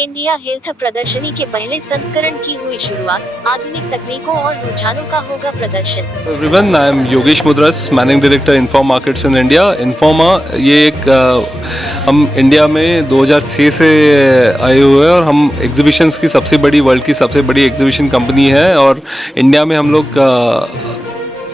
India health प्रदर्शनी के पहले संस्करण की हुई शुरुआत, आधुनिक तकनीकों और रुझानों का होगा प्रदर्शन। Everyone, I am Yogesh Mudras, managing director Informa Markets in India. Informa ये एक हम इंडिया में 2006 से आए हुए हैं और हम एग्जीबिशंस की सबसे बड़ी, वर्ल्ड की सबसे बड़ी एग्जीबिशन कंपनी है। और इंडिया में हम लोग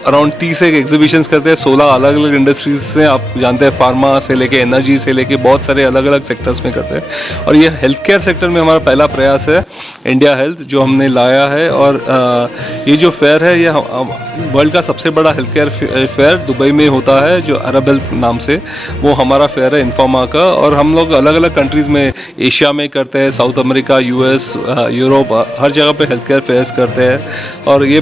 अराउंड 30 एक एग्जीबिशंस करते हैं, 16 अलग अलग इंडस्ट्रीज से। आप जानते हैं, फार्मा से लेके एनर्जी से लेके बहुत सारे अलग अलग सेक्टर्स में करते हैं। और ये हेल्थ केयर सेक्टर में हमारा पहला प्रयास है, इंडिया हेल्थ, जो हमने लाया है। और ये जो फेयर है, ये वर्ल्ड का सबसे बड़ा हेल्थ केयर फेयर दुबई में होता है, जो अरब हेल्थ नाम से, वो हमारा फेयर है इन्फॉर्मा का। और हम लोग अलग अलग कंट्रीज़ में, एशिया में करते हैं, साउथ अमेरिका, यूएस, यूरोप, हर जगह पे हेल्थ केयर फेयर्स करते हैं। और ये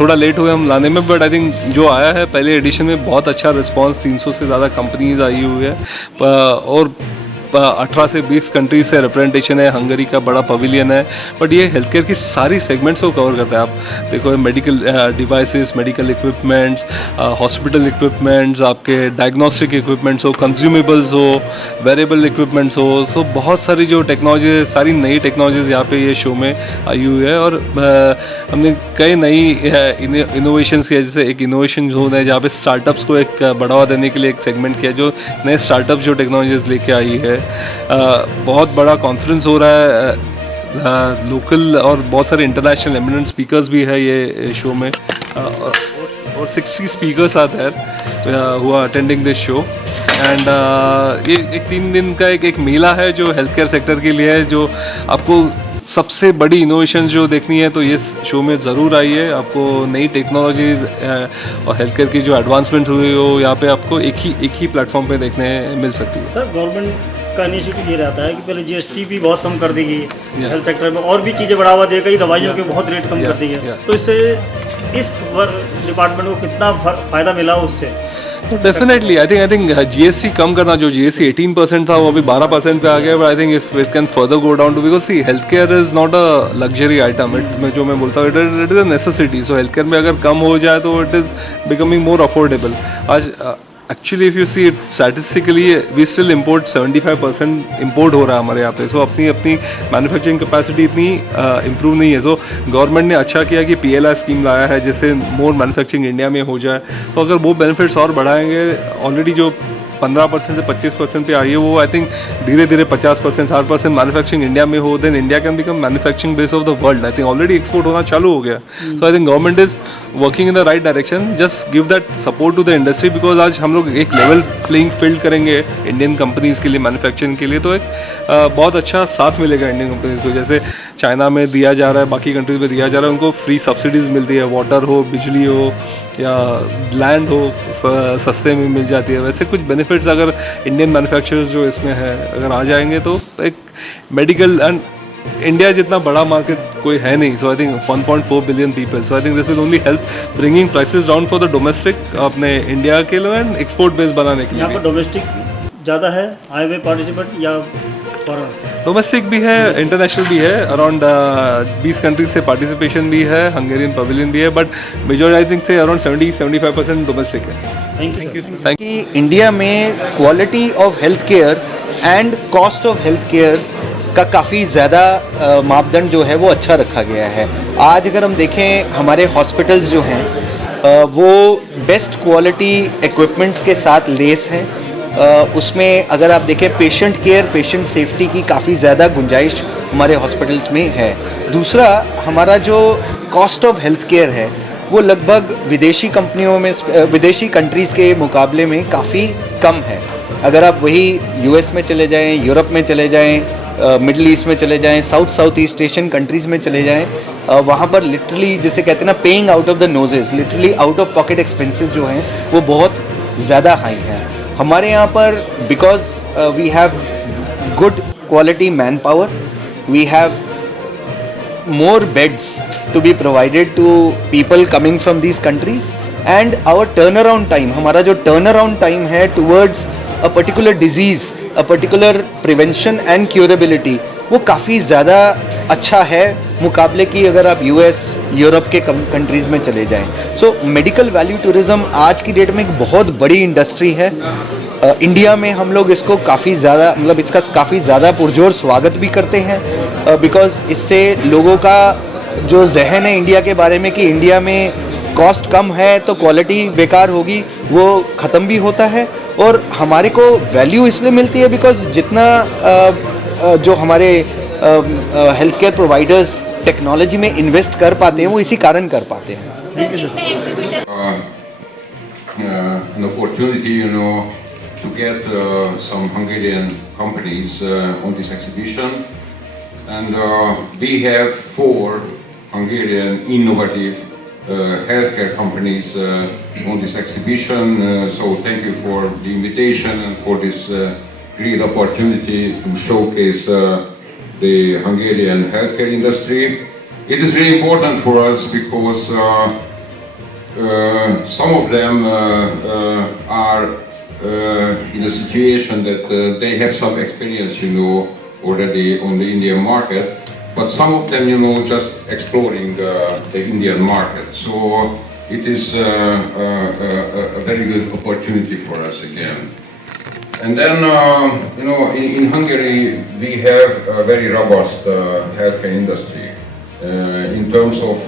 थोड़ा लेट हुए हम लाने में, बट आई थिंक जो आया है पहले एडिशन में बहुत अच्छा रिस्पांस, 300 से ज़्यादा कंपनीज आई हुई है और 18 से 20 कंट्रीज से रिप्रेजेंटेशन है। हंगरी का बड़ा पवेलियन है। बट ये हेल्थ केयर की सारी सेगमेंट्स को कवर करता है। आप देखो, medical devices, medical equipments, hospital equipments, आपके डायग्नोस्टिक इक्विपमेंट्स हो, कंज्यूमेबल्स हो, वेरेबल इक्विपमेंट्स हो, सो बहुत सारी जो टेक्नोलॉजी, सारी नई टेक्नोलॉजीज़ यहाँ पे ये शो में आई हुई है। और हमने कई नई इनोवेशंस किया, जैसे एक इनोवेशन जोन है जहाँ पे स्टार्टअप्स को एक बढ़ावा देने के लिए एक सेगमेंट किया, जो नए स्टार्टअप जो टेक्नोलॉजीज लेके आई है। बहुत बड़ा कॉन्फ्रेंस हो रहा है, लोकल और बहुत सारे इंटरनेशनल एमिनेंट स्पीकर्स भी है ये शो में। और 60 speakers are there who are attending this show. And ये एक 3 दिन का एक मेला है जो हेल्थ केयर सेक्टर के लिए है। जो आपको सबसे बड़ी इनोवेशन जो देखनी है तो ये शो में ज़रूर आइए। आपको नई टेक्नोलॉजीज और हेल्थ केयर की जो एडवांसमेंट हुई हो, यहाँ पे आपको एक ही प्लेटफॉर्म पे देखने मिल सकती है। सर, गवर्नमेंट का इनिशिएटिव ये रहता है कि पहले जीएसटी भी बहुत कम कर दी गई हेल्थ सेक्टर में, और भी चीज़ें बढ़ावा दे गई, दवाइयों के बहुत रेट कम कर दी गए। तो इससे इस डिपार्टमेंट को कितना फ़ायदा मिला उससे? तो डेफिनेटली आई थिंक जीएसटी कम करना, जो जीएसटी 18% था वो अभी 12% पे आ गया। But I think if it can further go down to, because see health care is not a luxury item. जो मैं बोलता हूँ, it is a necessity. So health care में अगर कम हो जाए तो it is becoming more affordable. आज actually if you see it statistically, we still import 75% import हो रहा है हमारे यहाँ पे। सो अपनी मैन्युफैक्चरिंग कैपेसिटी इतनी इम्प्रूव नहीं है। सो गवर्नमेंट ने अच्छा किया कि PLI स्कीम लाया है, जिससे मोर मैन्युफैक्चरिंग इंडिया में हो जाए। तो अगर वो बेनिफिट्स और बढ़ाएंगे, ऑलरेडी जो 15% से 25% पे आई है, वो आई थिंक धीरे धीरे 50%, 60% मैन्युफैक्चरिंग इंडिया में हो, then India can become manufacturing base of the world. I think already export होना चालू हो गया। So I think government is working in the right direction. Just give that support to the industry, because आज हम लोग एक level playing field करेंगे Indian companies के लिए, मैन्युफैक्चरिंग के लिए, तो एक बहुत अच्छा साथ मिलेगा इंडियन कंपनीज़ को। जैसे चाइना में दिया जा रहा है, बाकी कंट्रीज़ में दिया जा रहा है, उनको फ्री सब्सिडीज़ मिलती है, वाटर हो, बिजली हो या लैंड हो, सस्ते में मिल जाती है। वैसे कुछ बेनिफिट्स अगर इंडियन मैन्युफैक्चरर्स जो इसमें है अगर आ जाएंगे, तो एक मेडिकल, एंड इंडिया जितना बड़ा मार्केट कोई है नहीं। So I think 1.4 billion people. So I think this will only help bringing prices down for the domestic, अपने इंडिया के लिए, एंड एक्सपोर्ट बेस बनाने के लिए। यहाँ पर डोमेस्टिक ज़्यादा है हाईवे पार्टिसिपेंट या फॉरेन? डोमेस्टिक भी है, इंटरनेशनल भी है। अराउंड 20 कंट्रीज से पार्टिसिपेशन भी है, हंगेरियन पवेलियन भी है, बट मेजॉरिटी आई थिंक से अराउंड 70-75% डोमेस्टिक है। Thank you. Thank you. कि इंडिया में quality of health care and cost of health care का काफ़ी ज़्यादा मापदंड जो है वो अच्छा रखा गया है। आज अगर हम देखें, हमारे हॉस्पिटल्स जो हैं वो बेस्ट क्वालिटी इक्विपमेंट्स के साथ लेस हैं। उसमें अगर आप देखें, पेशेंट केयर, पेशेंट सेफ्टी की काफ़ी ज़्यादा गुंजाइश हमारे हॉस्पिटल्स में है। दूसरा, हमारा जो कॉस्ट ऑफ हेल्थ केयर है वो लगभग विदेशी कंपनियों में, विदेशी कंट्रीज़ के मुकाबले में काफ़ी कम है। अगर आप वही US में चले जाएं, यूरोप में चले जाएं, मिडल ईस्ट में चले जाएं, साउथ ईस्ट एशियन कंट्रीज़ में चले जाएं, वहाँ पर लिटरली, जैसे कहते हैं ना, paying out of the noses, literally out of pocket expenses जो हैं वो बहुत ज़्यादा हाई हैं। हमारे यहाँ पर because we have good quality manpower, we have more beds to be provided to people coming from these countries, and our turnaround time, हमारा जो turnaround time है towards a particular disease, a particular prevention and curability, वो काफ़ी ज़्यादा अच्छा है मुकाबले की अगर आप US, यूरोप के कंट्रीज़ में चले जाएं। सो मेडिकल वैल्यू टूरिज़्म आज की डेट में एक बहुत बड़ी इंडस्ट्री है। इंडिया में हम लोग इसको काफ़ी ज़्यादा मतलब इसका काफ़ी ज़्यादा पुरजोर स्वागत भी करते हैं बिकॉज़ इससे लोगों का जो जहन है इंडिया के बारे में कि इंडिया में कॉस्ट कम है तो क्वालिटी बेकार होगी, वो ख़त्म भी होता है। और हमारे को वैल्यू इसलिए मिलती है बिकॉज़ जितना जो हमारे हेल्थ केयर प्रोवाइडर्स टेक्नोलॉजी में इन्वेस्ट कर पाते हैं वो इसी कारण कर पाते हैं। An opportunity, to get some Hungarian companies on this exhibition, and we have 4 Hungarian innovative healthcare companies on this exhibition. So thank you for the invitation and for this great opportunity to showcase the Hungarian healthcare industry. It is really important for us because some of them are in a situation that they have some experience, already on the Indian market, but some of them, just exploring the Indian market. So it is a very good opportunity for us again. And then, in Hungary we have a very robust healthcare industry in terms of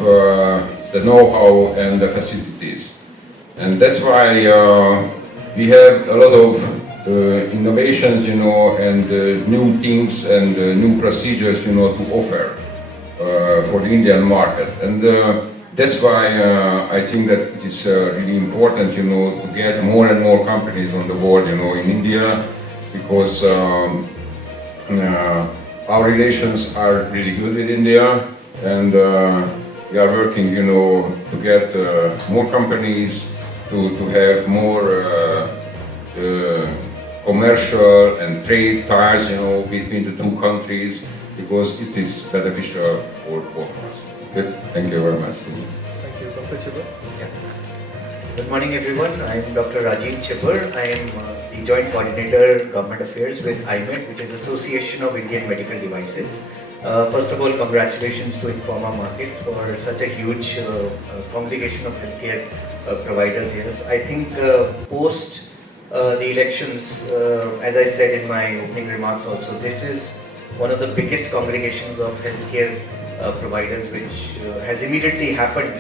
the know-how and the facilities. And that's why we have a lot of innovations, and new things and new procedures, to offer for the Indian market. And that's why I think that it is really important, to get more and more companies on the board, in India, because our relations are really good with India, and we are working, to get more companies, to have more commercial and trade ties, between the two countries, because it is beneficial for both of us. Okay? Thank you very much. Thank you, Dr. Chibber. Good morning, everyone. I am Dr. Rajiv Chibber. I am the Joint Coordinator, Government Affairs with IMED, which is Association of Indian Medical Devices. First of all, congratulations to Informa Markets for such a huge congregation of healthcare providers here. I think post the elections, as I said in my opening remarks also, this is one of the biggest congregations of healthcare providers which has immediately happened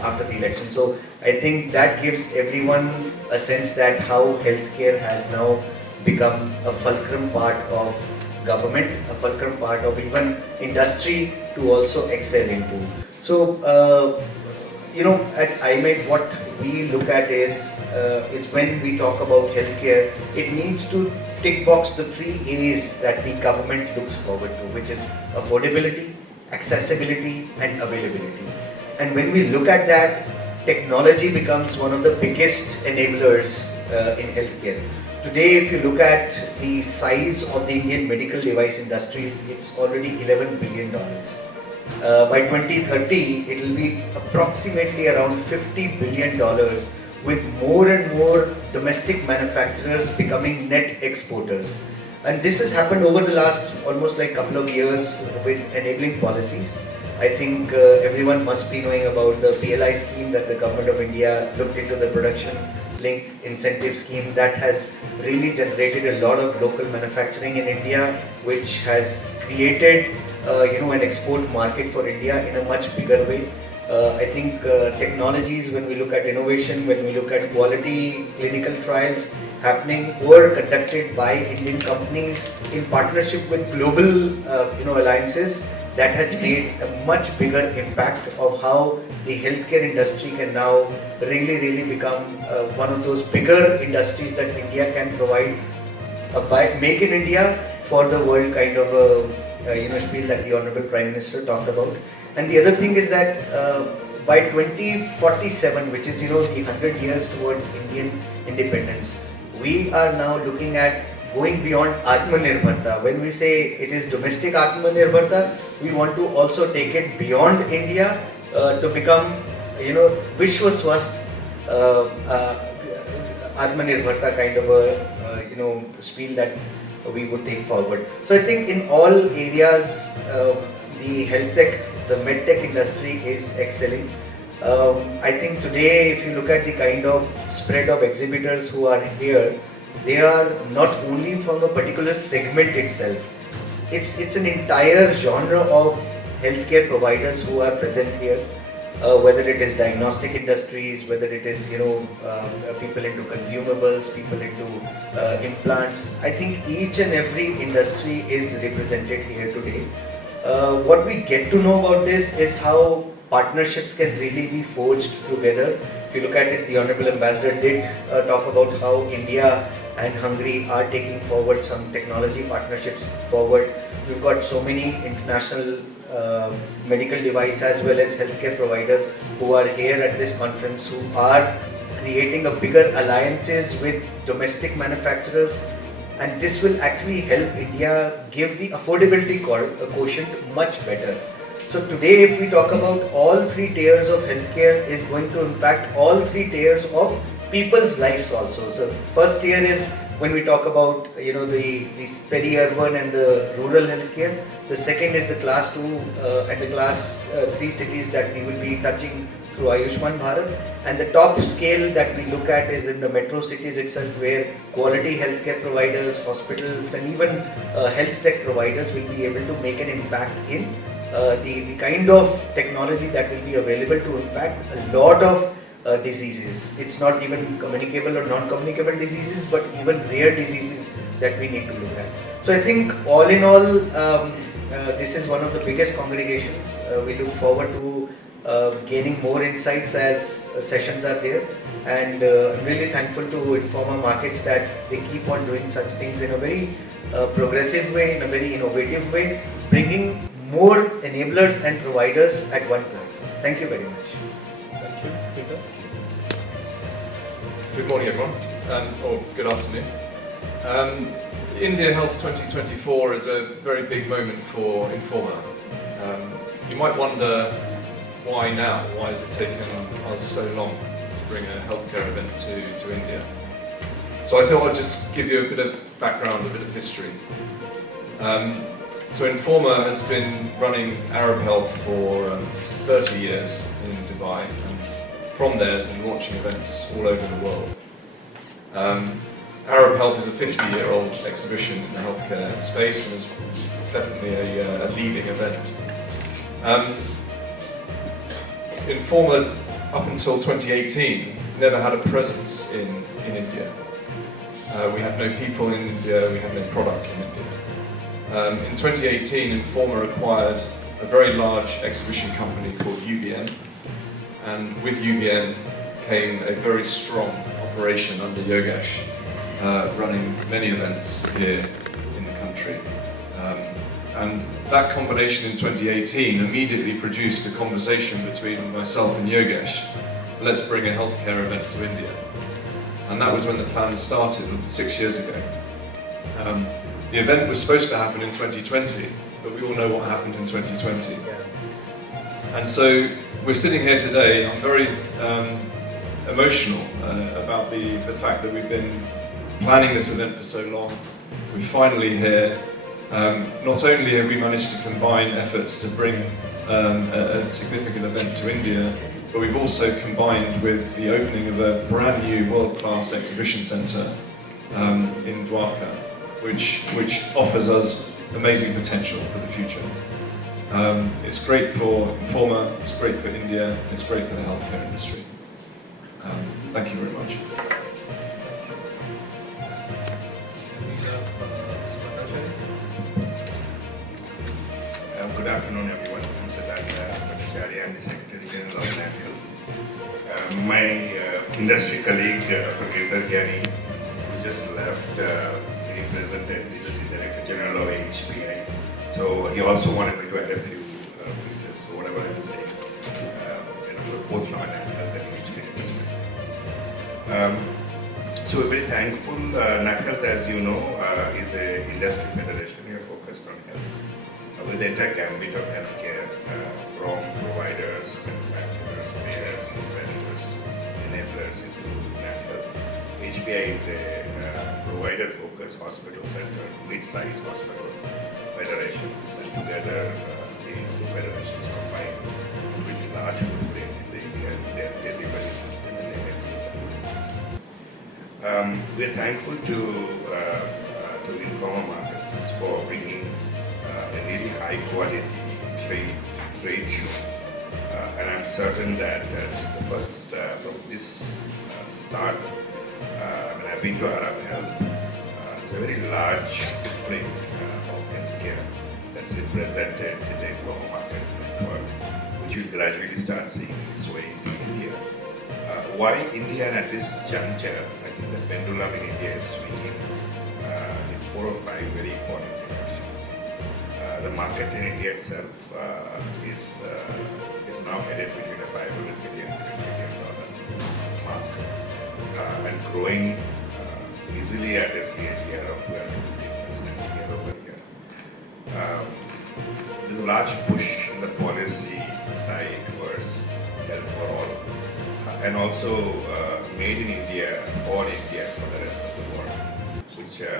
after the election. So I think that gives everyone a sense that how healthcare has now become a fulcrum part of government, a fulcrum part of even industry to also excel into. So, at IMED what we look at is when we talk about healthcare, it needs to tick box the 3 A's that the government looks forward to, which is affordability, accessibility and availability. And when we look at that, technology becomes one of the biggest enablers in healthcare. Today, if you look at the size of the Indian medical device industry, it's already $11 billion. By 2030, it will be approximately around $50 billion, with more and more domestic manufacturers becoming net exporters. And this has happened over the last almost like couple of years with enabling policies. I think everyone must be knowing about the PLI scheme that the Government of India looked into, the production linked incentive scheme that has really generated a lot of local manufacturing in India, which has created an export market for India in a much bigger way. I think technologies, when we look at innovation, when we look at quality clinical trials happening or conducted by Indian companies in partnership with global alliances, that has made a much bigger impact of how the healthcare industry can now really become one of those bigger industries that India can provide by Make in India for the world kind of a spiel that the Honorable Prime Minister talked about. And the other thing is that by 2047, which is the 100 years towards Indian independence, we are now looking at going beyond Atmanirbharta. When we say it is domestic Atmanirbharta, we want to also take it beyond India to become, Vishwa Swasth Atmanirbharta kind of a spiel that we would take forward. So I think in all areas, the health tech, the med tech industry is excelling. I think today, if you look at the kind of spread of exhibitors who are here, they are not only from a particular segment itself. It's an entire genre of healthcare providers who are present here. Whether it is diagnostic industries, whether it is people into consumables, people into implants. I think each and every industry is represented here today. What we get to know about this is how partnerships can really be forged together. If you look at it, the Honorable Ambassador did talk about how India and Hungary are taking forward some technology partnerships forward. We've got so many international medical device as well as healthcare providers who are here at this conference, who are creating a bigger alliances with domestic manufacturers, and this will actually help India give the affordability quotient much better. So today, if we talk about all three tiers of healthcare, is going to impact all three tiers of people's lives also. So first tier is when we talk about the peri-urban and the rural healthcare. The second is the class 2 and the class 3 cities that we will be touching through Ayushman Bharat, and the top scale that we look at is in the metro cities itself, where quality healthcare providers, hospitals and even health tech providers will be able to make an impact in the kind of technology that will be available to impact a lot of diseases. It's not even communicable or non-communicable diseases, but even rare diseases that we need to look at. So I think all in all, this is one of the biggest congregations. We look forward to gaining more insights as sessions are there, and I'm really thankful to Informa Markets that they keep on doing such things in a very progressive way, in a very innovative way, bringing more enablers and providers at one platform. Thank you very much. Thank you. Peter? Good morning, everyone, or good afternoon. India Health 2024 is a very big moment for Informa. You might wonder why now? Why has it taken us so long to bring a healthcare event to India? So I thought I'd just give you a bit of background, a bit of history. So Informa has been running Arab Health for 30 years in Dubai, and from there has been launching events all over the world. Arab Health is a 50-year-old exhibition in the healthcare space and is definitely a leading event. Informa, up until 2018, never had a presence in India. We had no people in India, we had no products in India. In 2018, Informa acquired a very large exhibition company called UBM, and with UBM came a very strong operation under Yogesh, running many events here in the country. And that combination in 2018 immediately produced a conversation between myself and Yogesh. Let's bring a healthcare event to India. And that was when the plan started 6 years ago. The event was supposed to happen in 2020, but we all know what happened in 2020. And so we're sitting here today. I'm very emotional about the fact that we've been planning this event for so long. We're finally here. Not only have we managed to combine efforts to bring a significant event to India, but we've also combined with the opening of a brand new world-class exhibition centre in Dwarka, which offers us amazing potential for the future. It's great for Informa, it's great for India, it's great for the healthcare industry. Thank you very much. Good afternoon, everyone. I'm Siddhartha Bhattacharya. I'm the Secretary General of NAFL. My industry colleague, Dr. Girdhar Gyani, who just left, he presented, he is the Director General of HPI. So he also wanted me to add a few pieces. So whatever I'm saying, both from an NAFL and HPI perspective. So we're very thankful. NAFL, as you know, is an industry federation. We are focused on health. With the entire gambit of healthcare, from providers, manufacturers, payers, investors, enablers into NAFL. HPI is a provider-focused hospital center, mid-sized hospital federations, and together the two federations combine a really large footprint in the Indian delivery system and enabling services. we're thankful to Informa Markets for bringing a really high quality trade show. And I'm certain that the first from this start, I've been to Arab Health. There's a very large footprint of healthcare that's represented in the Informa Markets network, which you'll gradually start seeing its way into India. Why India? And at this juncture, I think the pendulum in India is swinging in 4 or 5 very important directions. The market in India itself is now headed between a $500 billion and $1 billion mark, and growing easily at a CAGR of 12 to 15% year over year. There's a large push in the policy side towards health for all, and also made in India for India for the rest of the world,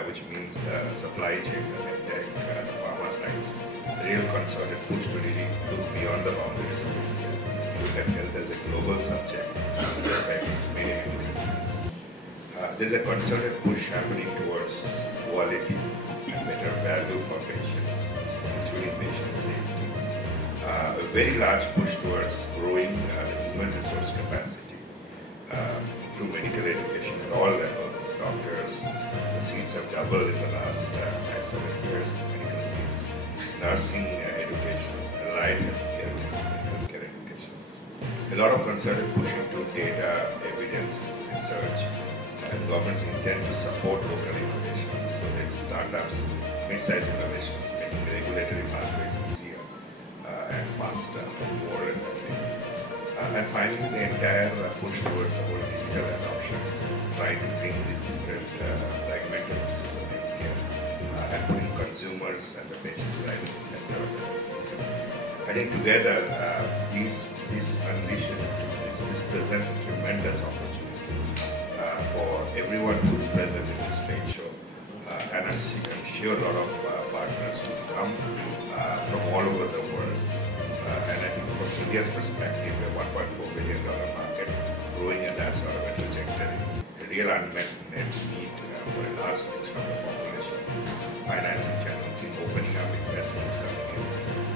which means the supply chain, the medtech, the pharma sides, real concerted push to really look beyond the boundaries of India, look at health as a global subject which affects many countries. There's a concerted push happening towards quality and better value for patients, including patient safety. A very large push towards growing the human resource capacity through medical education at all levels. Doctors, the seats have doubled in the last 5-7 years, the medical seats. Nursing educations, allied healthcare educations. A lot of concerted push into data, evidence, research, and governments intend to support local innovations, so that startups, mid-sized innovations, making regulatory pathways easier and faster and more effective. And finally, the entire push towards the whole digital adoption, trying to bring these different fragmented pieces of healthcare and putting consumers and the patients right in the center of the health system. I think together, this presents a tremendous opportunity for everyone who is present in this trade show. And I'm sure a lot of partners will come from all over the world. And I think from India's perspective, a $1.4 billion market growing at that sort of a trajectory, a real unmet need for a large section of the population, financing channels in opening up investments coming in,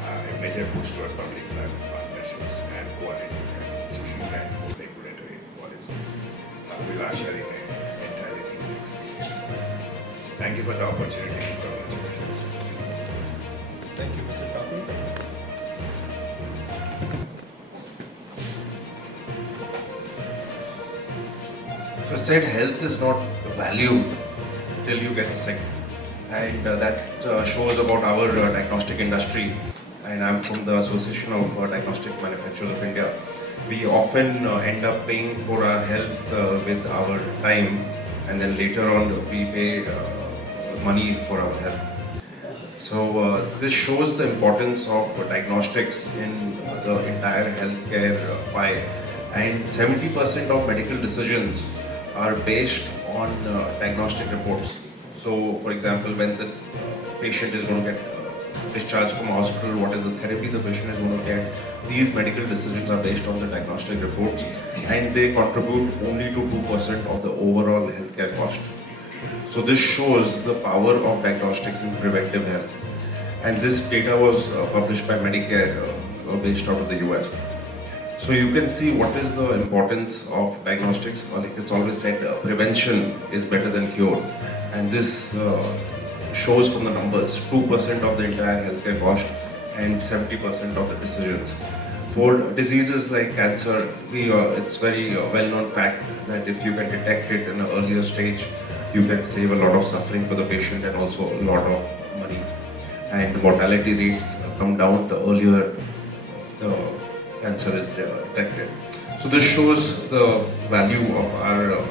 a major push towards public-private partnerships and quality and streamlined regulatory policies will usher in an entirely new experience. Thank you for the opportunity. Congratulations. Thank you, Mr. Thakur. So it said health is not valued till you get sick, and that shows about our diagnostic industry. And I'm from the Association of Diagnostic Manufacturers of India. We often end up paying for our health with our time, and then later on we pay money for our health. So this shows the importance of diagnostics in the entire healthcare pie, and 70% of medical decisions are based on diagnostic reports. So for example, when the patient is going to get discharged from hospital, what is the therapy the patient is going to get, these medical decisions are based on the diagnostic reports, and they contribute only to 2% of the overall healthcare cost. So this shows the power of diagnostics in preventive health. And this data was published by Medicare, based out of the US. So you can see what is the importance of diagnostics. Like it's always said, prevention is better than cure. And this shows from the numbers, 2% of the entire healthcare cost and 70% of the decisions. For diseases like cancer, it's very well-known fact that if you can detect it in an earlier stage, you can save a lot of suffering for the patient and also a lot of money. And the mortality rates come down the earlier the cancer is detected. So this shows the value of our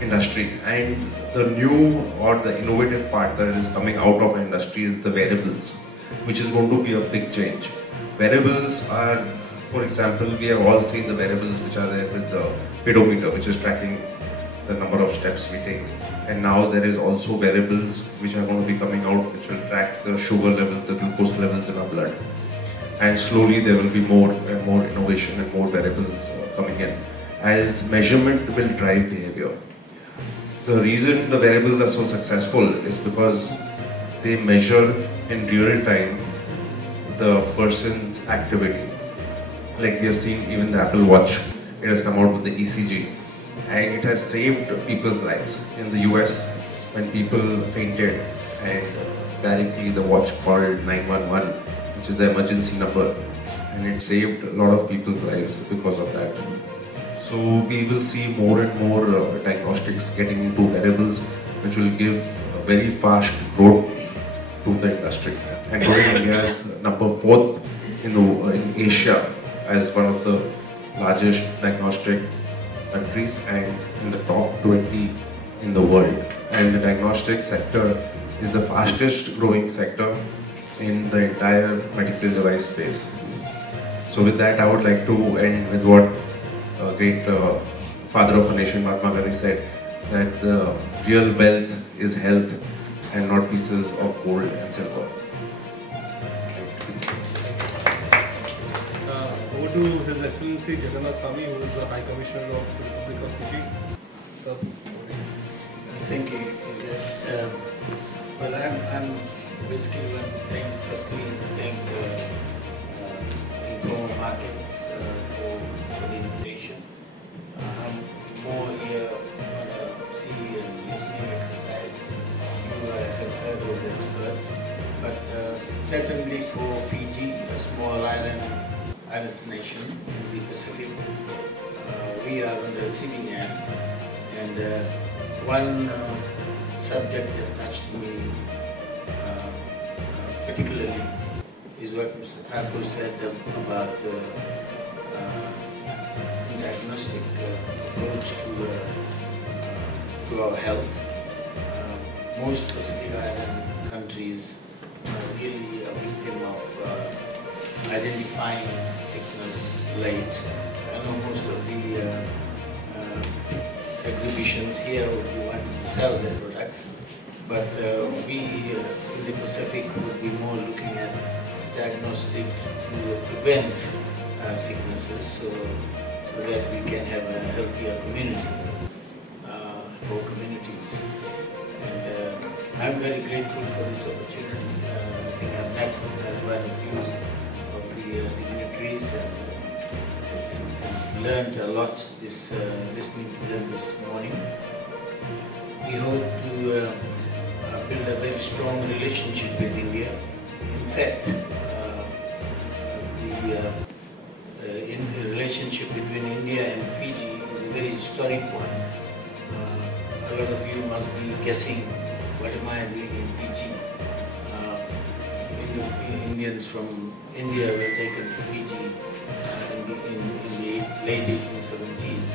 industry. And the new or the innovative part that is coming out of our industry is the wearables, which is going to be a big change. Wearables are, for example, we have all seen the wearables which are there with the pedometer, which is tracking the number of steps we take. And now there is also wearables which are going to be coming out, which will track the sugar levels, the glucose levels in our blood. And slowly there will be more and more innovation and more wearables coming in, as measurement will drive behavior. The reason the wearables are so successful is because they measure in real time the person's activity. Like we have seen even the Apple Watch, it has come out with the ECG and it has saved people's lives. In the US, when people fainted and directly the watch called 911, which is the emergency number, and it saved a lot of people's lives because of that. So we will see more and more diagnostics getting into wearables, which will give a very fast growth to the industry. And today India is number 4th in Asia as one of the largest diagnostic countries and in the top 20 in the world. And the diagnostic sector is the fastest growing sector in the entire medical device space. So with that, I would like to end with what a great father of a nation, Mahatma Gandhi, said, that the real wealth is health and not pieces of gold and silver. Over to His Excellency Jagannath Swami, who is the High Commissioner of the Republic of Fiji. Sir. Thank you. Well, I'm basically firstly thank Informa Markets for the invitation. I'm more here on a see and listening exercise. You have heard of the experts, but certainly for Fiji, a small island nation in the Pacific, we are on the receiving end, and one subject that touched me particularly is what Mr. Thakur said about the diagnostic approach to our health. Most Pacific Island countries are really a victim of identifying sickness late. I know most of the exhibitions here would be wanting to sell their products, but we in the Pacific would be more looking at diagnostics to prevent sicknesses so that we can have a healthier community for communities. And I'm very grateful for this opportunity. I think I've met quite a few of the dignitaries and learned a lot listening to them this morning. We hope to build a very strong relationship with India. In fact, the relationship between India and Fiji is a very historic one. A lot of you must be guessing what am I doing in Fiji. Indians from India were taken to Fiji in the late 1870s,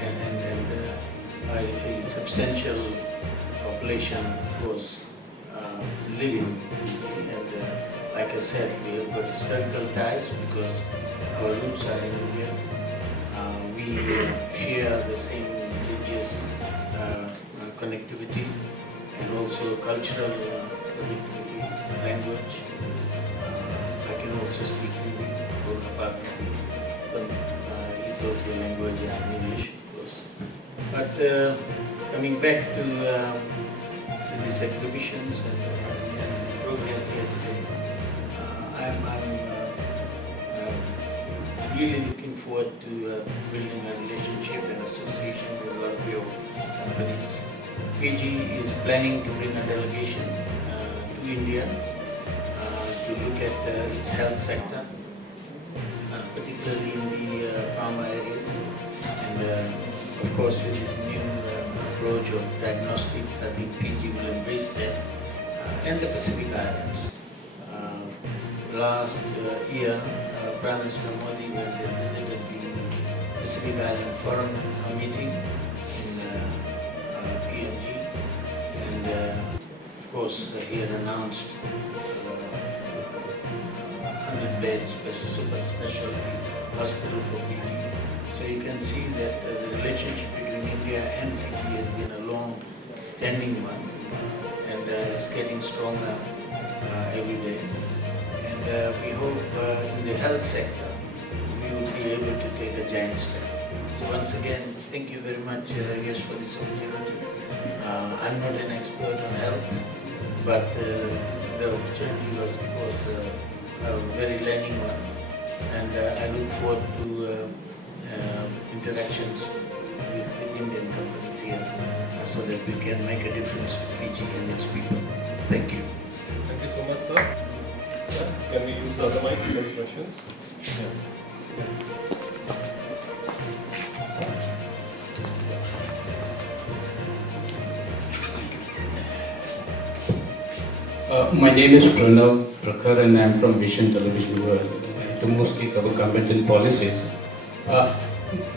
and a substantial population was living, and like I said, we have got historical ties because our roots are in India. We share the same religious connectivity and also cultural connectivity, language. I can also speak Hindi, both apart from some Ethiopian language and English, of course. But coming back to these exhibitions and the program here today, I'm really looking forward to building a relationship and association with a lot of your companies. Fiji is planning to bring a delegation to India to look at its health sector, particularly in the pharma areas. And of course, with this new approach of diagnostics, I think Fiji will embrace that, and the Pacific Islands. Last year, Prime Minister Modi went and visited the Pacific Island Forum meeting in PNG, and of course he had announced 100 beds super specialty hospital for Fiji. So you can see that the relationship between India and Fiji has been a long-standing one, and it's getting stronger every day. And we hope in the health sector we will be able to take a giant step. So once again, thank you very much, yes, for this opportunity. I'm not an expert on health, but the opportunity was a very learning one, and I look forward to interactions with Indian companies here, so that we can make a difference to Fiji and its people. Thank you. Thank you so much, sir. Can we use the other mic for any questions? My name is Pranav Prakhar and I am from Vision Television World. I do mostly cover government and policies. There are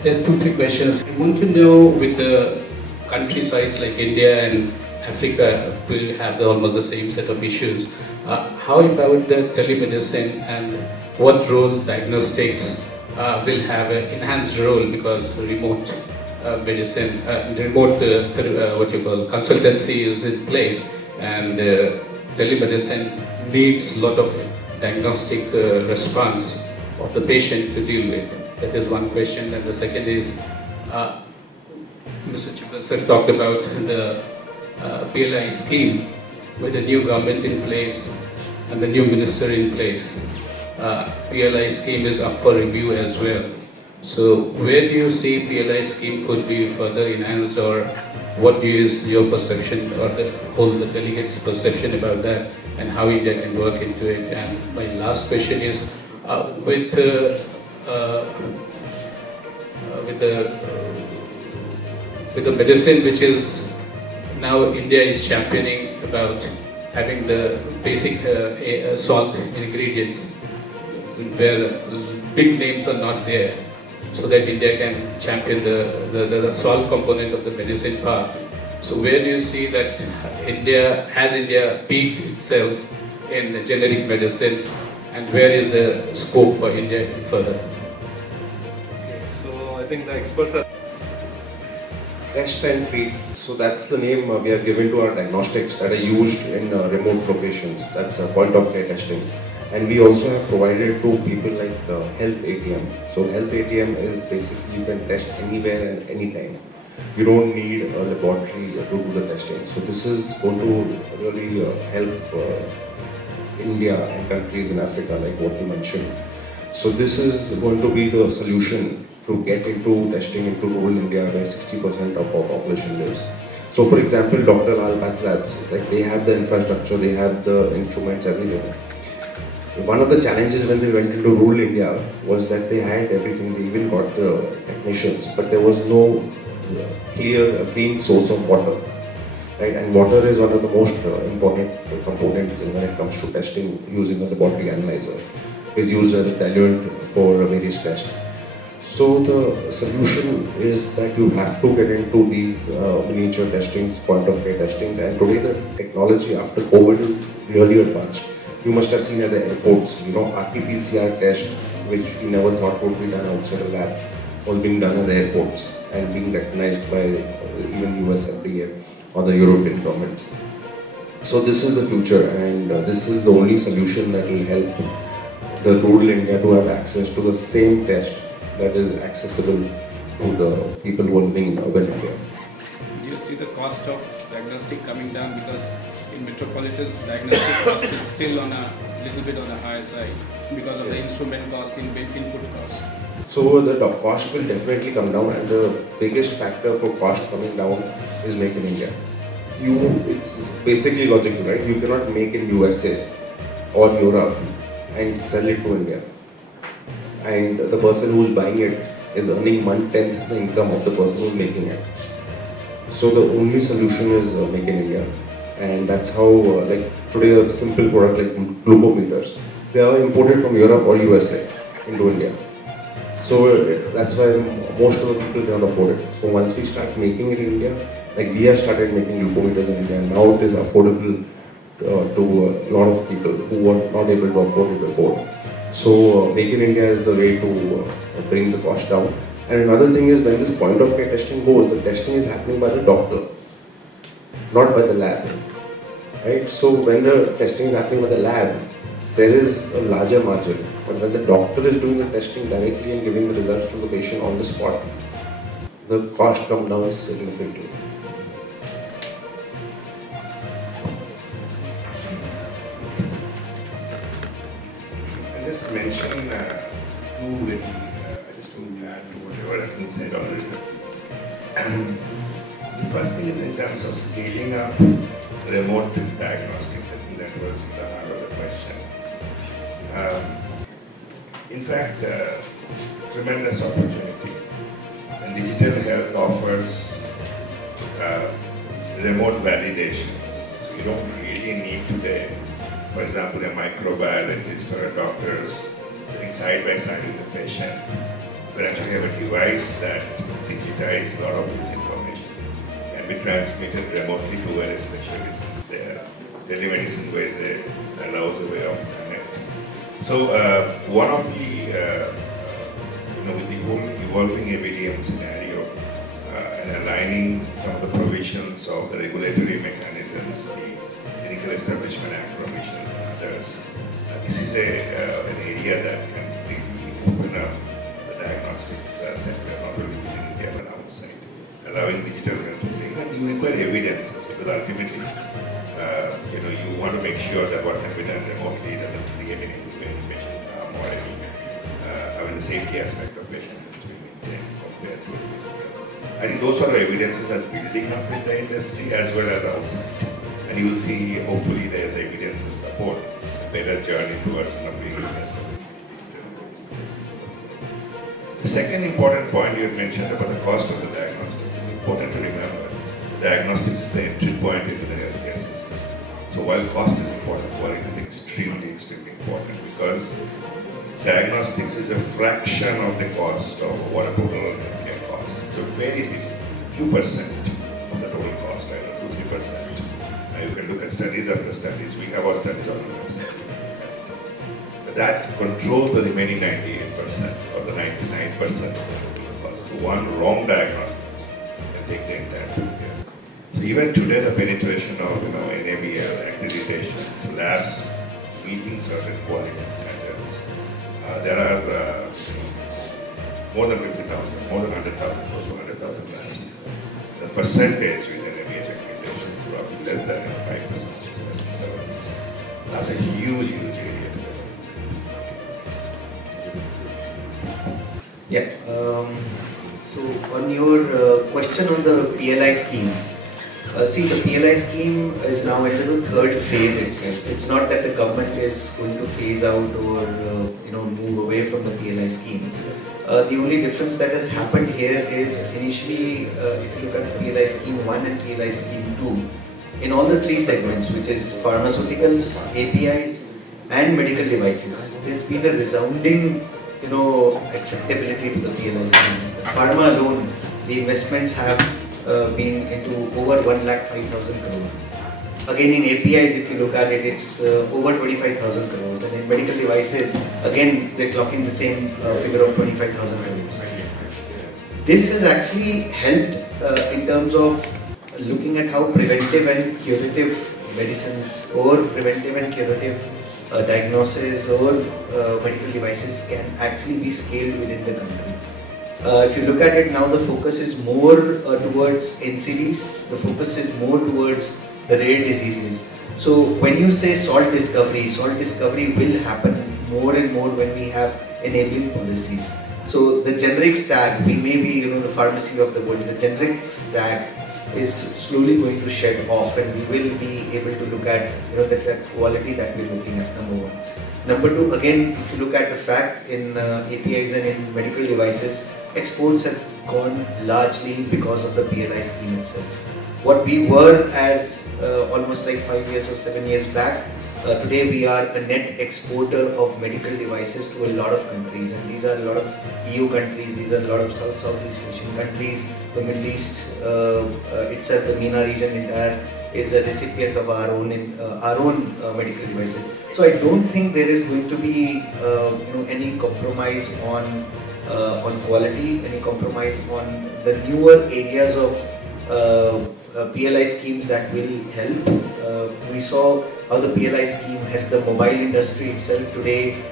2-3 questions. I want to know, with the country size like India and Africa will have almost the same set of issues, how about the telemedicine and what role diagnostics will have an enhanced role, because remote medicine, consultancy is in place, and telemedicine needs a lot of diagnostic response of the patient to deal with. That is one question. And the second is, Mr. Chibasar talked about the PLI scheme with the new government in place and the new minister in place. PLI scheme is up for review as well. So where do you see PLI scheme could be further enhanced, or what is your perception or the delegates' perception about that, and how India can work into it? And my last question is, with the medicine which is now India is championing about having the basic salt ingredients where big names are not there, so that India can champion the salt component of the medicine part. So where do you see that has India peaked itself in generic medicine, and where is the scope for India further? So I think the experts are. Test and treat. So that's the name we have given to our diagnostics that are used in remote locations. That's a point of care testing. And we also have provided to people like the Health ATM. So Health ATM is basically you can test anywhere and anytime. You don't need a laboratory to do the testing. So this is going to really help India and countries in Africa, like what you mentioned. So this is going to be the solution to get into testing into rural India, where 60% of our population lives. So for example, Dr. Lal Path Labs, like they have the infrastructure, they have the instruments, everything. One of the challenges when they went into rural India was that they had everything, they even got the technicians, but there was no clear, clean source of water. Right? And water is one of the most important components when it comes to testing using a laboratory analyzer. It's used as a diluent for various tests. So the solution is that you have to get into these miniature testings, point of care testings, and today the technology after COVID is really advanced. You must have seen at the airports, RT-PCR test, which we never thought would be done outside a lab, was being done at the airports and being recognized by even US FDA or the European governments. So this is the future, and this is the only solution that will help the rural India to have access to the same test that is accessible to the people who are living in urban India. Do you see the cost of diagnostic coming down, because in metropolitans diagnostic cost is still on a little bit on the higher side because of the instrument cost, input cost? So the cost will definitely come down, and the biggest factor for cost coming down is Make in India. It's basically logical, right? You cannot make in USA or Europe and sell it to India, and the person who's buying it is earning 1/10 the income of the person who's making it. So the only solution is Make in India, and that's how like today a simple product like glucometers, they are imported from Europe or USA into India. So that's why most of the people cannot afford it. So once we start making it in India, like we have started making glucometers in India, and now it is affordable to a lot of people who were not able to afford it before. So Make in India is the way to bring the cost down. And another thing is, when this point of care testing goes, the testing is happening by the doctor, not by the lab. Right? So when the testing is happening by the lab, there is a larger margin. But when the doctor is doing the testing directly and giving the results to the patient on the spot, the cost come down significantly. I just mention I just want to add to whatever has been said already. The first thing is in terms of scaling up remote diagnostics. I think that was the heart of the question. In fact, tremendous opportunity. And digital health offers remote validations. So you don't really need today, for example, a microbiologist or a doctor sitting side by side with the patient. You actually have a device that digitizes a lot of this information and be transmitted remotely to where a specialist is there. Telemedicine allows a way of connecting. So one of the, with the whole evolving ABDM scenario and aligning some of the provisions of the regulatory mechanisms, the Clinical Establishment Act provisions and others, this is an area that can really open up the diagnostics sector, not only within India but outside, allowing digital health to play. And you require evidences because ultimately, you want to make sure that what can be done remotely doesn't create any patient harm or any, the safety aspect of patient has to be maintained compared to physical. I think those sort of evidences are building up in the industry as well as outside. And you will see, hopefully, there's evidence to support a better journey towards being the best of it. The second important point you had mentioned about the cost of the diagnostics is important to remember. Diagnostics is the entry point into the healthcare system. So while cost is important, quality is extremely, extremely important because diagnostics is a fraction of the cost of what a total healthcare costs. It's a very little, few percent of the total cost, I don't know, 2-3%. You can look at studies after studies. We have our studies on the website. But that controls the remaining 98% or the 99% of the total cost. One wrong diagnostics can take the entire picture. So even today, the penetration of NABL accreditations, labs meeting certain quality standards, there are more than 50,000, more than 100,000, close to 100,000 labs. The percentage with NABH accreditation is probably less than 5%, 6%, 7%. That's a huge, huge area to develop. Yeah. So on your question on the PLI scheme, see, the PLI scheme is now into the third phase itself. It's not that the government is going to phase out or move away from the PLI scheme. The only difference that has happened here is initially, if you look at the PLI scheme 1 and PLI scheme 2, in all the three segments, which is pharmaceuticals, APIs, and medical devices, there's been a resounding, acceptability to the PLI scheme. Pharma alone, the investments have been into over 1,05,000 crore. Again, in APIs, if you look at it, it's over 25,000 crores. And in medical devices, again, they're clocking the same figure of 25,000 crores. This has actually helped in terms of looking at how preventive and curative medicines or preventive and curative diagnosis or medical devices can actually be scaled within the country. If you look at it now, the focus is more towards NCDs, the focus is more towards the rare diseases. So when you say salt discovery will happen more and more when we have enabling policies. So the generics tag, we may be the pharmacy of the world, the generics tag is slowly going to shed off and we will be able to look at that quality that we're looking at, number one. Number two, again, if you look at the fact in APIs and in medical devices, exports have gone largely because of the PLI scheme itself. What we were as almost like 5 years or 7 years back, today we are a net exporter of medical devices to a lot of countries, and these are a lot of EU countries, these are a lot of Southeast Asian countries, the Middle East itself, the MENA region entire is a recipient of our own medical devices. So I don't think there is going to be any compromise on quality, any compromise on the newer areas of PLI schemes that will help. We saw how the PLI scheme helped the mobile industry itself today,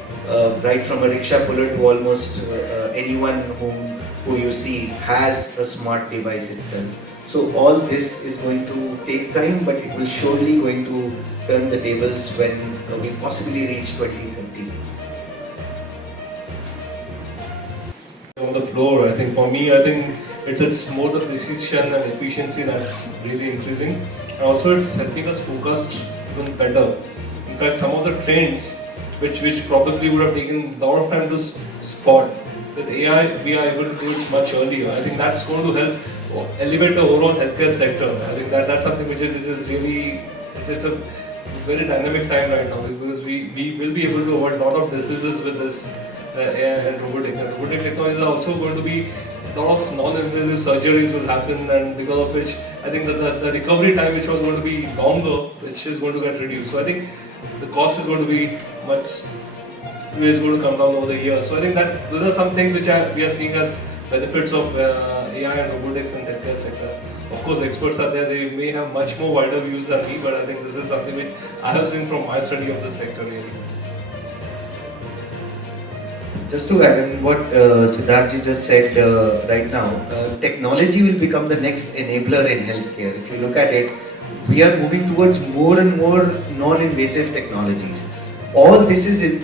right from a rickshaw puller to almost anyone whom who you see has a smart device itself. So all this is going to take time, but it will surely going to turn the tables when we possibly reach 2030. On the floor, I think for me, I think it's more the precision and efficiency that's really increasing, and also it's helping us focus even better. In fact, some of the trends which probably would have taken a lot of time to spot, with AI we are able to do it much earlier. I think that's going to help elevate the overall healthcare sector. I think that's something which is really it's a very dynamic time right now, because we will be able to avoid a lot of diseases with this AI and robotics. And robotic technologies are also going to be a lot of non-invasive surgeries will happen, and because of which I think that the recovery time, which was going to be longer, which is going to get reduced. So I think the cost is going to be much, is going to come down over the years. So I think that those are some things which we are seeing as benefits of AI and robotics in the healthcare sector. Of course, experts are there, they may have much more wider views than me, but I think this is something which I have seen from my study of the sector really. Just to add on what Siddharth just said right now, technology will become the next enabler in healthcare. If you look at it, we are moving towards more and more non-invasive technologies. All this is,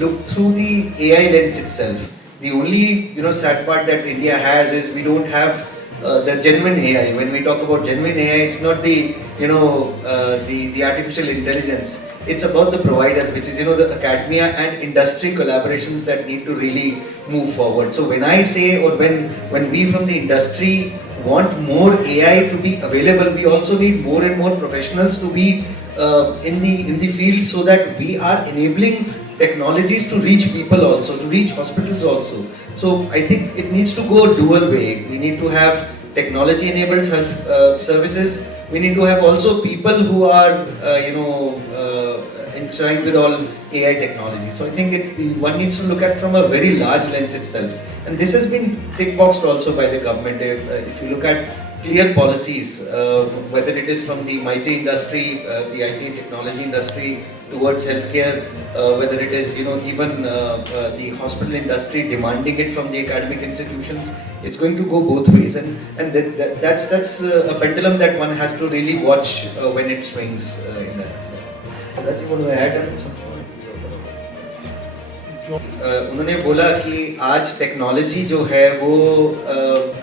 look through the AI lens itself. The only, sad part that India has is we don't have the genuine AI. When we talk about genuine AI, it's not the, the artificial intelligence. It's about the providers, which is, the academia and industry collaborations that need to really move forward. So when I say, or when we from the industry want more AI to be available, we also need more and more professionals to be in the field, so that we are enabling technologies to reach people also, to reach hospitals also. So I think it needs to go dual way. We need to have technology enabled health services. We need to have also people who are, enshrined with all AI technology. So I think one needs to look at from a very large lens itself. And this has been tick boxed also by the government. If you look at clear policies, whether it is from the mighty industry, the IT technology industry towards healthcare, whether it is even the hospital industry demanding it from the academic institutions, it's going to go both ways, and that's a pendulum that one has to really watch when it swings in that. So that you want to add on something? उन्होंने बोला कि आज technology जो है वो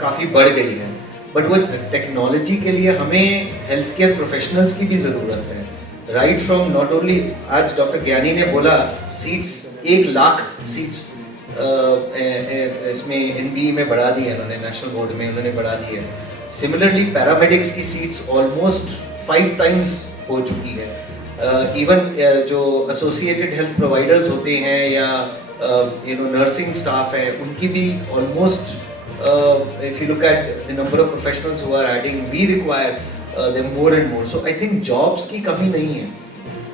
काफ़ी बढ़ गई है, बट वो टेक्नोलॉजी के लिए हमें हेल्थ केयर प्रोफेशनल्स की भी ज़रूरत है. राइट फ्रॉम नॉट ओनली, आज डॉक्टर ज्ञानी ने बोला सीट्स 1 लाख सीट्स इसमें NBE में बढ़ा दी है उन्होंने, नेशनल बोर्ड में उन्होंने बढ़ा दी है. सिमिलरली पैरामेडिक्स की सीट्स ऑलमोस्ट 5 टाइम्स हो चुकी है. इवन जो एसोसिएटेड हेल्थ प्रोवाइडर्स होते हैं या नर्सिंग स्टाफ है, उनकी भी almost if you look at the number of professionals who are adding, we require them more and more. So I think jobs की कमी नहीं है.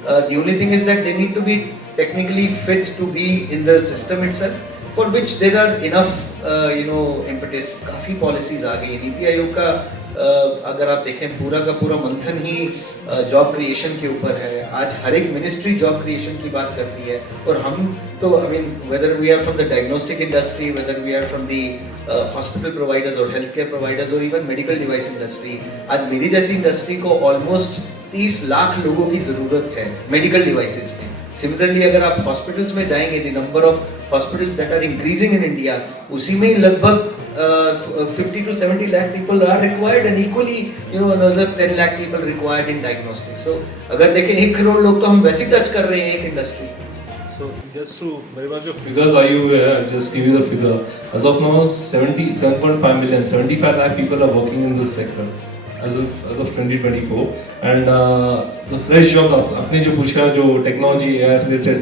The only thing is that they need to be technically fit to be in the system itself, for which there are enough impetus. काफ़ी policies आ गई. नीति आयोग का अगर आप देखें पूरा का पूरा मंथन ही जॉब क्रिएशन के ऊपर है. आज हर एक मिनिस्ट्री जॉब क्रिएशन की बात करती है, और हम तो I mean whether we are from the diagnostic industry, whether we are from the hospital providers और हेल्थ केयर प्रोवाइडर्स और इवन मेडिकल डिवाइस इंडस्ट्री, आज मेरी जैसी इंडस्ट्री को ऑलमोस्ट 30 लाख लोगों की ज़रूरत है मेडिकल डिवाइसेस में. सिमिलरली अगर आप हॉस्पिटल्स में जाएंगे, the number of hospitals that are increasing in India, उसी में लगभग 50 to 70 lakh people are required, and equally another 10 lakh people required in diagnostics. So अगर देखें 1 करोड़ लोग तो हम वैसे टच कर रहे हैं एक industry. So just to very much of figures are you I'll just give you the figure. As of now 7.5 million, 75 lakh people are working in this sector as of 2024, and the fresh job आपने जो पूछा जो technology AI related,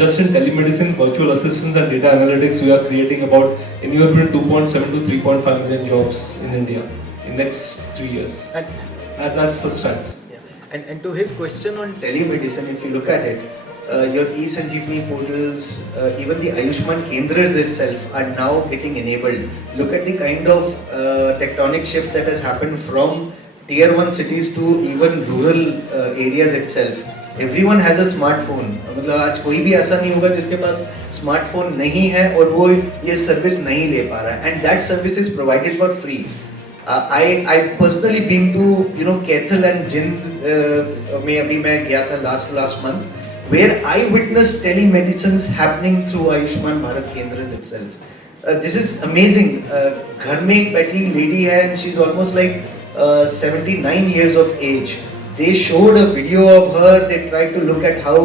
just in telemedicine, virtual assistants and data analytics, we are creating about anywhere between 2.7 to 3.5 million jobs in India in next 3 years. And that's the stats. Yeah. And to his question on telemedicine, if you look at it, your e-Sanjeevani portals, even the Ayushman Kendras itself are now getting enabled. Look at the kind of tectonic shift that has happened from tier 1 cities to even rural areas itself. Everyone has a smartphone, मतलब आज कोई भी ऐसा नहीं होगा जिसके पास smartphone नहीं है और वो ये सर्विस नहीं ले पा रहा है, and that service is provided for free. I personally been to Kaithal and Jind में अभी मैं गया था last month, where I witnessed telemedicines happening through Ayushman Bharat Kendras itself. This is amazing. घर में एक बैठी lady है and she's almost like 79 years of age. They showed a video of her. They tried to look at how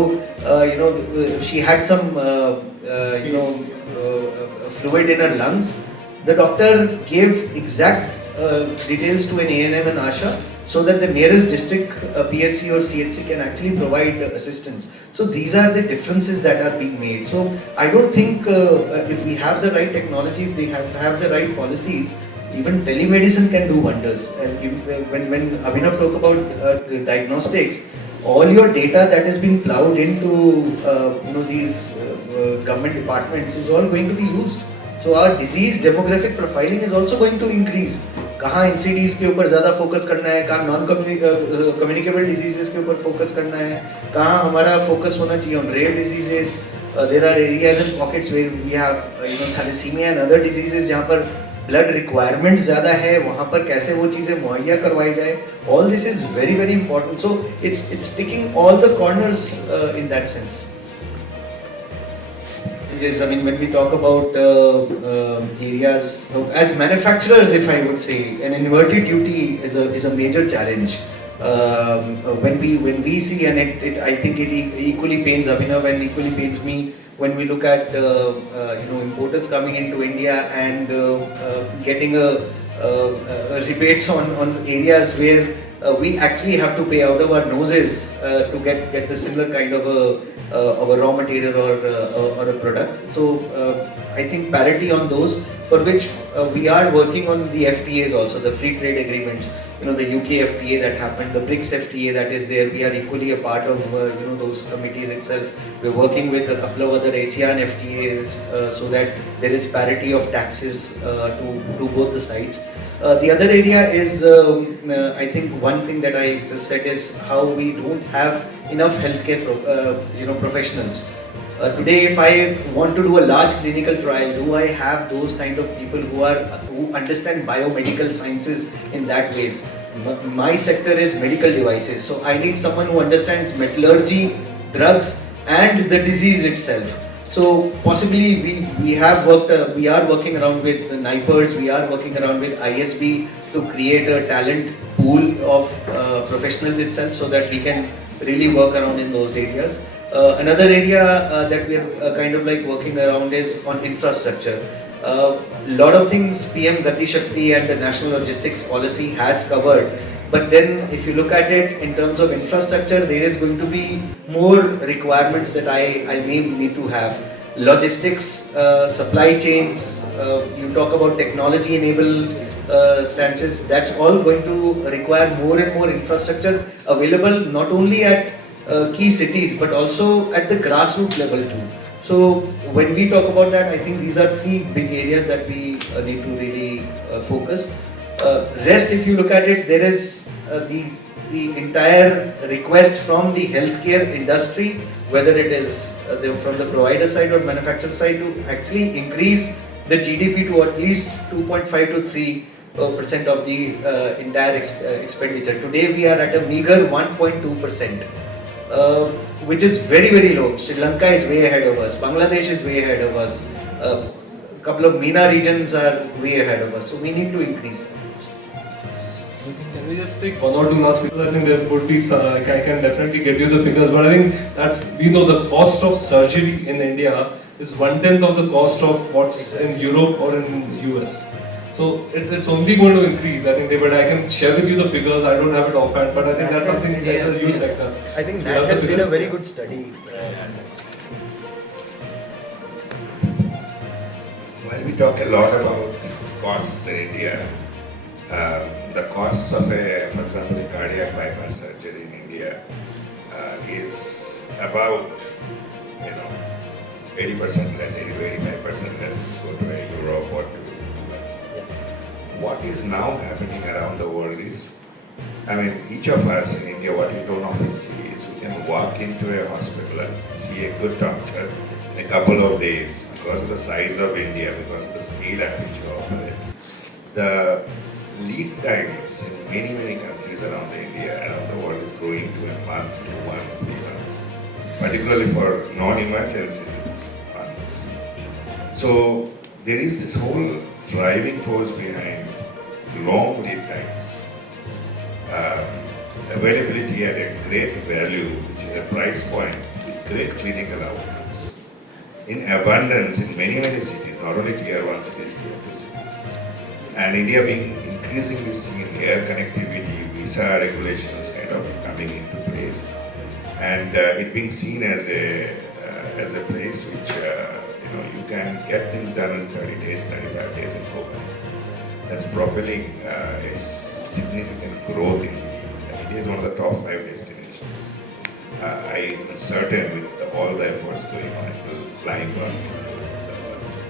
she had some fluid in her lungs. The doctor gave exact details to an ANM and ASHA so that the nearest district PHC or CHC can actually provide assistance. So these are the differences that are being made. So I don't think if we have the right technology, if they have the right policies, even telemedicine can do wonders. And when Abhinav talk about the diagnostics, all your data that is being plowed into these government departments is all going to be used. So our disease demographic profiling is also going to increase. कहाँ NCDs के ऊपर ज़्यादा focus करना है, कहाँ non communicable diseases के ऊपर focus करना है, कहाँ हमारा फोकस होना चाहिए on rare diseases. There are areas and pockets where we have thalassemia and other diseases जहाँ पर blood requirement ज़्यादा है, वहाँ पर कैसे वो चीज़ें मुहैया करवाई जाए. All this is very very important. So it's ticking all the corners in that sense. I mean, when we talk about areas as manufacturers, if I would say, an inverted duty is a major challenge. When we see, and it I think it equally pains Abhinav and equally pains me when we look at importers coming into India and getting a rebates on areas where we actually have to pay out of our noses to get the similar kind of a raw material or a product. So I think parity on those, for which we are working on the FTAs also, the free trade agreements. The UK FTA that happened, the BRICS FTA that is there, we are equally a part of those committees itself. We're working with a couple of other ASEAN FTAs so that there is parity of taxes to both the sides. The other area is, I think one thing that I just said is how we don't have enough healthcare professionals. Today, if I want to do a large clinical trial, do I have those kind of people who understand biomedical sciences in that ways? My sector is medical devices, so I need someone who understands metallurgy, drugs, and the disease itself. So possibly we are working around with NIPERS, we are working around with ISB to create a talent pool of professionals itself, so that we can really work around in those areas. Another area that we are kind of like working around is on infrastructure. Lot of things PM Gati Shakti and the National Logistics Policy has covered, but then if you look at it in terms of infrastructure, there is going to be more requirements that I may need to have. Logistics, supply chains, you talk about technology enabled stances, that's all going to require more and more infrastructure available not only at key cities but also at the grassroots level too. So when we talk about that, I think these are three big areas that we need to really focus. Rest, if you look at it, there is the entire request from the healthcare industry, whether it is from the provider side or manufacturer side, to actually increase the GDP to at least 2.5 to 3% of the entire expenditure. Today we are at a meager 1.2%. Which is very very low. Sri Lanka is way ahead of us. Bangladesh is way ahead of us. Couple of MENA regions are way ahead of us. So we need to increase that. Can we just take one or two last because I think there would be I can definitely get you the figures, but I think we know the cost of surgery in India is 1/10 of the cost of what's in Europe or in US. So it's only going to increase, I think, but I can share with you the figures. I don't have it offhand, but I think that's something that's a huge sector. I think that did a very good study. While we talk a lot about costs in India, the costs of for example, a cardiac bypass surgery in India is about 80% less, 80 to 85% less go to Europe or to US. What is now happening around the world is, I mean, each of us in India, what you don't often see is we can walk into a hospital and see a good doctor in a couple of days because of the size of India, because of the scale at which you operate. The lead times in many, many countries around India, around the world is growing to a month, 2 months, 3 months. Particularly for non-emergencies, it's 3 months. So there is this whole driving force behind long lead times, availability at a great value, which is a price point with great clinical outcomes, in abundance in many, many cities, not only tier 1 cities, tier 2 cities. And India being increasingly seen air connectivity, visa regulations kind of coming into place, and it being seen as a place which you can get things done in 30 days, 35 days in Kopan. That's propelling a significant growth in India. India is one of the top 5 destinations. I am certain with all the efforts going on, it will climb on the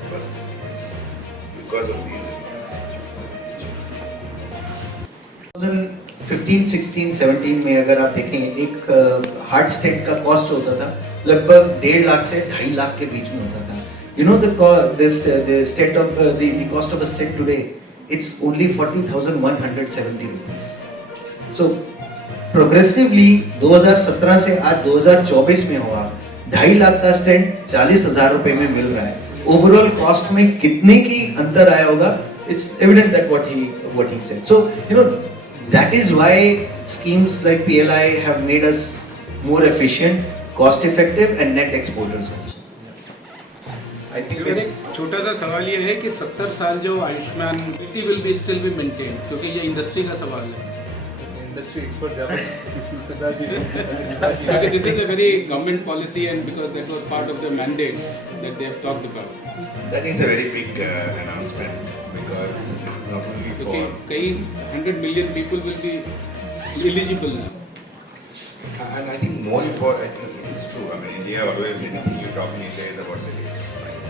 first place because of these reasons. 2015, 16, 17 में अगर आप देखें एक heart stent का cost होता था लगभग 1.5 लाख से 2.5 लाख के बीच में होता था. You know the cost of a stent today, it's only 40,170 rupees. So progressively 2017 से आज 2024 में हुआ 2.5 लाख का स्टेंट 40,000 रुपए में मिल रहा है. ओवरऑल कॉस्ट में कितने की अंतर आया होगा? It's evident that what he said. So that is why schemes like PLI have made us more efficient, cost effective and net exporters also. I think it's छोटा सा सवाल ये है कि 70 साल जो Ayushman will be still be maintained, क्योंकि ये इंडस्ट्री का सवाल है. Industry experts because this is a very government policy and because that was part of the mandate that they have talked about. So I think it's a very big announcement because this is not only for... कई 100 million people will be eligible now. And I think more important, I think it is true. I mean, India always, anything you talk in India is about cities. Right?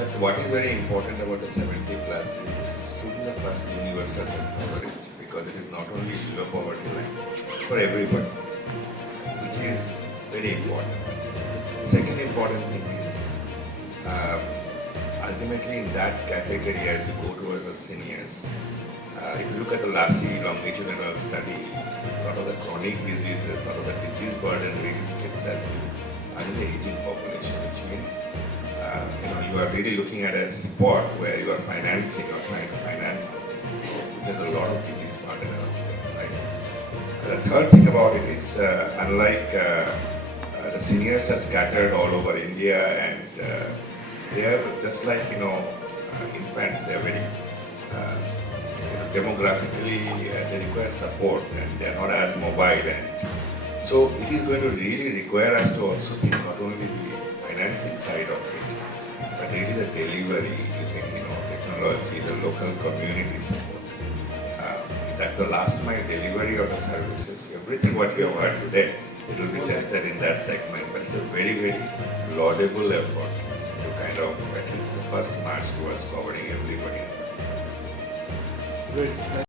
But what is very important about the 70 plus is this is truly the first universal health coverage because it is not only below poverty line for everybody, which is very important. Second important thing is ultimately in that category as you go towards the seniors, if you look at the LASI longitudinal study, a lot of the chronic diseases, a lot of the disease burden really sits as you are in the aging population, which means you are really looking at a spot where you are financing or trying to finance something, which has a lot of disease burden around there, right? The third thing about it is, unlike the seniors are scattered all over India and they are just like, infants, they are very demographically, they require support and they are not as mobile, and so it is going to really require us to also think not only the financing side of it, but really the delivery using technology, the local community support. That's the last mile delivery of the services. Everything what we have heard today, it will be tested in that segment, but it's a very, very laudable effort to kind of at least the first march towards covering everybody. Great.